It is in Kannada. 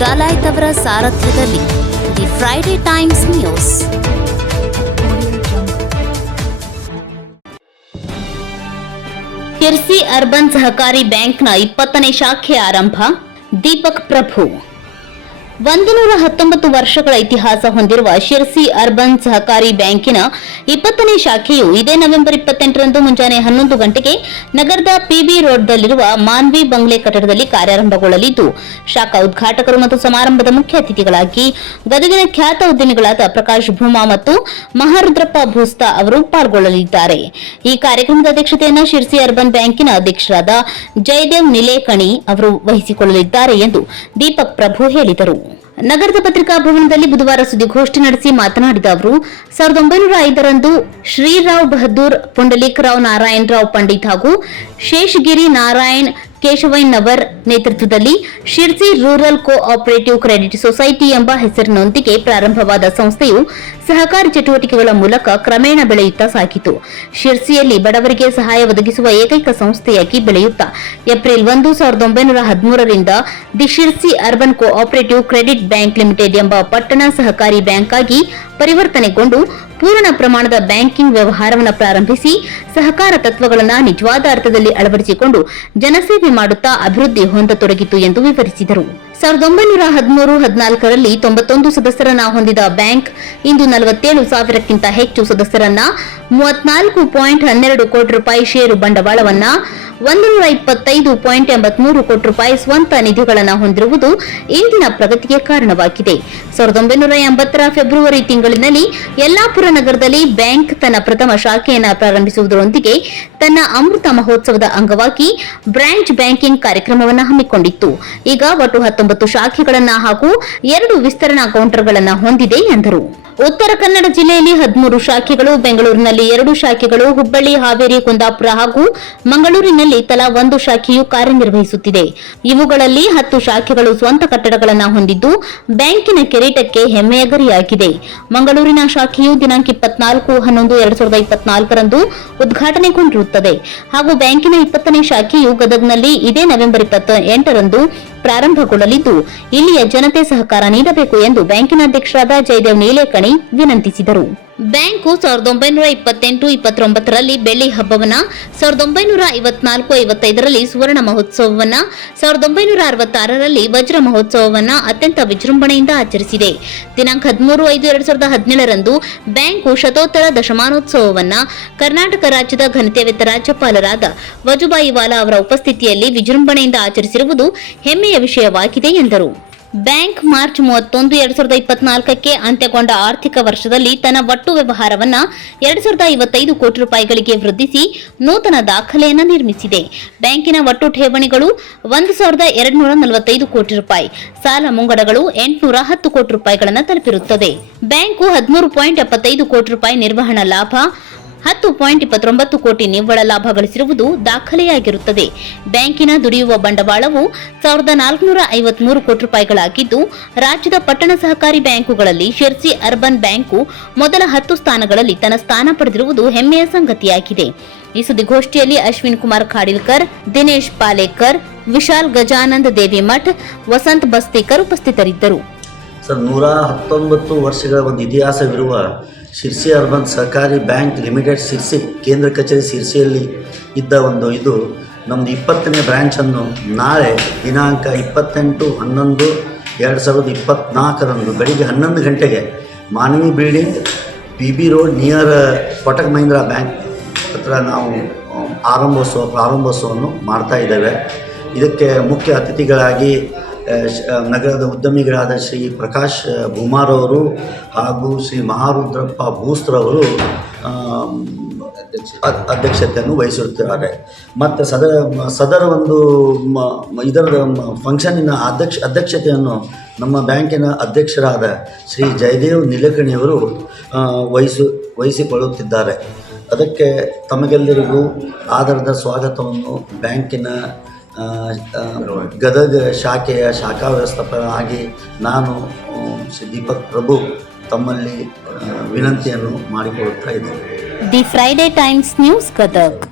ಡಲಾಯ್ತ್ ಅವರ ಸಾರಥ್ಯದಲ್ಲಿ the Friday Times news. Sirsi urban ಸಹಕಾರಿ ಬ್ಯಾಂಕ್ನ 20ನೇ ಶಾಖೆ ಆರಂಭ. ದೀಪಕ್ ಪ್ರಭು. 119 ವರ್ಷಗಳ ಇತಿಹಾಸ ಹೊಂದಿರುವ ಶಿರ್ಸಿ ಅರ್ಬನ್ ಸಹಕಾರಿ ಬ್ಯಾಂಕಿನ 20ನೇ ಶಾಖೆಯು ಇದೇ ನವೆಂಬರ್ 28ರಂದು ಮುಂಜಾನೆ 11 ಗಂಟೆಗೆ ನಗರದ ಪಿಬಿ ರೋಡ್ನಲ್ಲಿರುವ ಮಾನ್ವಿ ಬಂಗ್ಲೆ ಕಟ್ಟಡದಲ್ಲಿ ಕಾರ್ಯಾರಂಭಗೊಳ್ಳಲಿದ್ದು, ಶಾಖಾ ಉದ್ಘಾಟಕರು ಮತ್ತು ಸಮಾರಂಭದ ಮುಖ್ಯ ಅತಿಥಿಗಳಾಗಿ ಗದಗಿನ ಖ್ಯಾತ ಉದ್ಯಮಿಗಳಾದ ಪ್ರಕಾಶ್ ಭೂಮಾ ಮತ್ತು ಮಹಾರುದ್ರಪ್ಪ ಭೂಸ್ತಾ ಅವರು ಪಾಲ್ಗೊಳ್ಳಲಿದ್ದಾರೆ. ಈ ಕಾರ್ಯಕ್ರಮದ ಅಧ್ಯಕ್ಷತೆಯನ್ನು ಶಿರ್ಸಿ ಅರ್ಬನ್ ಬ್ಯಾಂಕಿನ ಅಧ್ಯಕ್ಷರಾದ ಜಯದೇವ್ ನಿಲೇಕಣಿ ಅವರು ವಹಿಸಿಕೊಳ್ಳಲಿದ್ದಾರೆ ಎಂದು ದೀಪಕ್ ಪ್ರಭು ಹೇಳಿದರು. ನಗರದ ಪತ್ರಿಕಾ ಭವನದಲ್ಲಿ ಬುಧವಾರ ಸುದ್ದಿಗೋಷ್ಠಿ ನಡೆಸಿ ಮಾತನಾಡಿದ ಅವರು 1905ರಂದು ಶ್ರೀರಾವ್ ಬಹದ್ದೂರ್ ಪುಂಡಲೀಕ್ ರಾವ್ ನಾರಾಯಣ್ ರಾವ್ ಪಂಡಿತ್ ಹಾಗೂ ಶೇಷಗಿರಿ ನಾರಾಯಣ್ ಕೇಶವಯ್ಯನವರ್ ನೇತೃತ್ವದಲ್ಲಿ Sirsi rural cooperative credit society ಎಂಬ ಹೆಸರಿನೊಂದಿಗೆ ಪ್ರಾರಂಭವಾದ ಸಂಸ್ಥೆಯು ಸಹಕಾರಿ ಚಟುವಟಿಕೆಗಳ ಮೂಲಕ ಕ್ರಮೇಣ ಬೆಳೆಯುತ್ತಾ ಸಾಗಿತು. ಶಿರ್ಸಿಯಲ್ಲಿ ಬಡವರಿಗೆ ಸಹಾಯ ಒದಗಿಸುವ ಏಕೈಕ ಸಂಸ್ಥೆಯಾಗಿ ಬೆಳೆಯುತ್ತಾ ಏಪ್ರಿಲ್ 1, 1913ರಿಂದ the Sirsi urban cooperative credit bank limited ಎಂಬ ಪಟ್ಟಣ ಸಹಕಾರಿ ಬ್ಯಾಂಕ್ ಆಗಿ ಪರಿವರ್ತನೆಗೊಂಡು ಪೂರ್ಣ ಪ್ರಮಾಣದ ಬ್ಯಾಂಕಿಂಗ್ ವ್ಯವಹಾರವನ್ನು ಪ್ರಾರಂಭಿಸಿ ಸಹಕಾರ ತತ್ವಗಳನ್ನು ನಿಜವಾದ ಅರ್ಥದಲ್ಲಿ ಅಳವಡಿಸಿಕೊಂಡು ಜನಸೇವೆ ಮಾಡುತ್ತಾ ಅಭಿವೃದ್ಧಿ ಹೊಂದತೊಡಗಿತು ಎಂದು ವಿವರಿಸಿದರು. 1913-14ರಲ್ಲಿ 91 ಸದಸ್ಯರನ್ನ ಹೊಂದಿದ ಬ್ಯಾಂಕ್ ಇಂದು 47,000ಕ್ಕಿಂತ ಹೆಚ್ಚು ಸದಸ್ಯರನ್ನ 34.12 ಕೋಟಿ ರೂಪಾಯಿ ಷೇರು ಬಂಡವಾಳವನ್ನ 125.83 ಕೋಟಿ ರೂಪಾಯಿ ಸ್ವಂತ ನಿಧಿಗಳನ್ನು ಹೊಂದಿರುವುದು ಇಂದಿನ ಪ್ರಗತಿಗೆ ಕಾರಣವಾಗಿದೆ. 1980ರ ಫೆಬ್ರವರಿ ತಿಂಗಳಿನಲ್ಲಿ ಯಲ್ಲಾಪುರ ನಗರದಲ್ಲಿ ಬ್ಯಾಂಕ್ ತನ್ನ ಪ್ರಥಮ ಶಾಖೆಯನ್ನು ಪ್ರಾರಂಭಿಸುವುದರೊಂದಿಗೆ ತನ್ನ ಅಮೃತ ಮಹೋತ್ಸವದ ಅಂಗವಾಗಿ ಬ್ರಾಂಚ್ ಬ್ಯಾಂಕಿಂಗ್ ಕಾರ್ಯಕ್ರಮವನ್ನು ಹಮ್ಮಿಕೊಂಡಿತ್ತು. ಈಗ ಒಟ್ಟು 19 ಶಾಖೆಗಳನ್ನು ಹಾಗೂ 2 ವಿಸ್ತರಣಾ ಕೌಂಟರ್ಗಳನ್ನು ಹೊಂದಿದೆ ಎಂದರು. ಉತ್ತರ ಕನ್ನಡ ಜಿಲ್ಲೆಯಲ್ಲಿ 13 ಶಾಖೆಗಳು, ಬೆಂಗಳೂರಿನಲ್ಲಿ 2 ಶಾಖೆಗಳು, ಹುಬ್ಬಳ್ಳಿ, ಹಾವೇರಿ, ಕುಂದಾಪುರ ಹಾಗೂ ಮಂಗಳೂರಿನಲ್ಲಿ ತಲಾ 1 ಶಾಖೆಯು ಕಾರ್ಯನಿರ್ವಹಿಸುತ್ತಿದೆ. ಇವುಗಳಲ್ಲಿ 10 ಶಾಖೆಗಳು ಸ್ವಂತ ಕಟ್ಟಡಗಳನ್ನು ಹೊಂದಿದ್ದು ಬ್ಯಾಂಕಿನ ಕಿರೀಟಕ್ಕೆ ಹೆಮ್ಮೆಯ ಗರಿಯಾಗಿದೆ. ಮಂಗಳೂರಿನ ಶಾಖೆಯು ದಿನಾಂಕ 24/11/2024ರಂದು ಉದ್ಘಾಟನೆಗೊಂಡಿರುತ್ತದೆ ಹಾಗೂ ಬ್ಯಾಂಕಿನ 20ನೇ ಶಾಖೆಯು ಗದಗ್ನಲ್ಲಿ ಇದೇ ನವೆಂಬರ್ 28ರಂದು ಪ್ರಾರಂಭಗೊಳ್ಳಲಿದ್ದು, ಇಲ್ಲಿಯ ಜನತೆ ಸಹಕಾರ ನೀಡಬೇಕು ಎಂದು ಬ್ಯಾಂಕಿನ ಅಧ್ಯಕ್ಷರಾದ ಜಯದೇವ್ ನೀಲೇಕಣಿ ವಿನಂತಿಸಿದರು. ಬ್ಯಾಂಕು 1928-29ರಲ್ಲಿ ಬೆಳ್ಳಿ ಹಬ್ಬವನ್ನ, 1954-55ರಲ್ಲಿ ಸುವರ್ಣ ಮಹೋತ್ಸವವನ್ನ, 1966ರಲ್ಲಿ ವಜ್ರ ಮಹೋತ್ಸವವನ್ನ ಅತ್ಯಂತ ವಿಜೃಂಭಣೆಯಿಂದ ಆಚರಿಸಿದೆ. ದಿನಾಂಕ 13/5/2017ರಂದು ಬ್ಯಾಂಕು ಶತೋತ್ತರ ದಶಮಾನೋತ್ಸವವನ್ನ ಕರ್ನಾಟಕ ರಾಜ್ಯದ ಘನತೆವೆತ್ತ ರಾಜ್ಯಪಾಲರಾದ ವಜುಭಾಯಿ ವಾಲಾ ಅವರ ಉಪಸ್ಥಿತಿಯಲ್ಲಿ ವಿಜೃಂಭಣೆಯಿಂದ ಆಚರಿಸಿರುವುದು ಹೆಮ್ಮೆಯ ವಿಷಯವಾಗಿದೆ ಎಂದರು. ಬ್ಯಾಂಕ್ ಮಾರ್ಚ್ 31, 2024ಕ್ಕೆ ಅಂತ್ಯಗೊಂಡ ಆರ್ಥಿಕ ವರ್ಷದಲ್ಲಿ ತನ್ನ ಒಟ್ಟು ವ್ಯವಹಾರವನ್ನ 2,055 ಕೋಟಿ ರೂಪಾಯಿಗಳಿಗೆ ವೃದ್ಧಿಸಿ ನೂತನ ದಾಖಲೆಯನ್ನು ನಿರ್ಮಿಸಿದೆ. ಬ್ಯಾಂಕಿನ ಒಟ್ಟು ಠೇವಣಿಗಳು 1,245 ಕೋಟಿ ರೂಪಾಯಿ, ಸಾಲ ಮುಂಗಡಗಳು 810 ಕೋಟಿ ರೂಪಾಯಿಗಳನ್ನು ತಲುಪಿರುತ್ತದೆ. ಬ್ಯಾಂಕು 13.75 ಕೋಟಿ ರೂಪಾಯಿ ನಿರ್ವಹಣಾ ಲಾಭ, 10.29 ಕೋಟಿ ನಿವ್ವಳ ಲಾಭ ಗಳಿಸಿರುವುದು ದಾಖಲೆಯಾಗಿರುತ್ತದೆ. ಬ್ಯಾಂಕಿನ ದುಡಿಯುವ ಬಂಡವಾಳವು 1,453 ಕೋಟಿ ರೂಪಾಯಿಗಳಾಗಿದ್ದು, ರಾಜ್ಯದ ಪಟ್ಟಣ ಸಹಕಾರಿ ಬ್ಯಾಂಕುಗಳಲ್ಲಿ ಶಿರ್ಸಿ ಅರ್ಬನ್ ಬ್ಯಾಂಕು ಮೊದಲ 10 ಸ್ಥಾನಗಳಲ್ಲಿ ತನ್ನ ಸ್ಥಾನ ಪಡೆದಿರುವುದು ಹೆಮ್ಮೆಯ ಸಂಗತಿಯಾಗಿದೆ. ಈ ಸುದ್ದಿಗೋಷ್ಠಿಯಲ್ಲಿ ಅಶ್ವಿನ್ ಕುಮಾರ್ ಖಾಡಿಲ್ಕರ್, ದಿನೇಶ್ ಪಾಲೇಕರ್, ವಿಶಾಲ್ ಗಜಾನಂದ್ ದೇವಿಮಠ್, ವಸಂತ್ ಬಸ್ತಿಕರ್ ಉಪಸ್ಥಿತರಿದ್ದರು. 119 ವರ್ಷಗಳ ಒಂದು ಇತಿಹಾಸವಿರುವ ಶಿರ್ಸಿ ಅರ್ಬನ್ ಸಹಕಾರಿ ಬ್ಯಾಂಕ್ ಲಿಮಿಟೆಡ್ ಶಿರ್ಸಿ ಕೇಂದ್ರ ಕಚೇರಿ ಶಿರ್ಸಿಯಲ್ಲಿ ಇದ್ದ ಇದು ನಮ್ಮದು 20ನೇ ಬ್ರ್ಯಾಂಚನ್ನು ನಾಳೆ ದಿನಾಂಕ 28/11/2024ರಂದು ಬೆಳಿಗ್ಗೆ 11 ಗಂಟೆಗೆ Manavi building, PB road, near Kotak Mahindra bank ಹತ್ರ ನಾವು ಪ್ರಾರಂಭೋತ್ಸವವನ್ನು ಮಾಡ್ತಾ ಇದ್ದೇವೆ. ಇದಕ್ಕೆ ಮುಖ್ಯ ಅತಿಥಿಗಳಾಗಿ ನಗರದ ಉದ್ಯಮಿಗಳಾದ ಶ್ರೀ ಪ್ರಕಾಶ್ ಭೂಮಾರವರು ಹಾಗೂ ಶ್ರೀ ಮಹಾರುದ್ರಪ್ಪ ಭೂಸ್ತ್ರವರು ಅಧ್ಯಕ್ಷತೆಯನ್ನು ವಹಿಸಿರುತ್ತಾರೆ. ಮತ್ತು ಸದರ ಇದರ ಫಂಕ್ಷನ್ನಿನ ಅಧ್ಯಕ್ಷತೆಯನ್ನು ನಮ್ಮ ಬ್ಯಾಂಕಿನ ಅಧ್ಯಕ್ಷರಾದ ಶ್ರೀ ಜಯದೇವ್ ನಿಲೇಕಣಿಯವರು ವಹಿಸಿಕೊಳ್ಳುತ್ತಿದ್ದಾರೆ. ಅದಕ್ಕೆ ತಮಗೆಲ್ಲರಿಗೂ ಆಧಾರದ ಸ್ವಾಗತವನ್ನು ಬ್ಯಾಂಕಿನ ಗದಗ ಶಾಖೆಯ ಶಾಖಾ ವ್ಯವಸ್ಥಾಪಕನಾಗಿ ನಾನು ಶ್ರೀ ದೀಪಕ್ ಪ್ರಭು ತಮ್ಮಲ್ಲಿ ವಿನಂತಿಯನ್ನು ಮಾಡಿಕೊಳ್ಳುತ್ತಾ ಇದ್ದೇನೆ. The Friday Times news Gadag.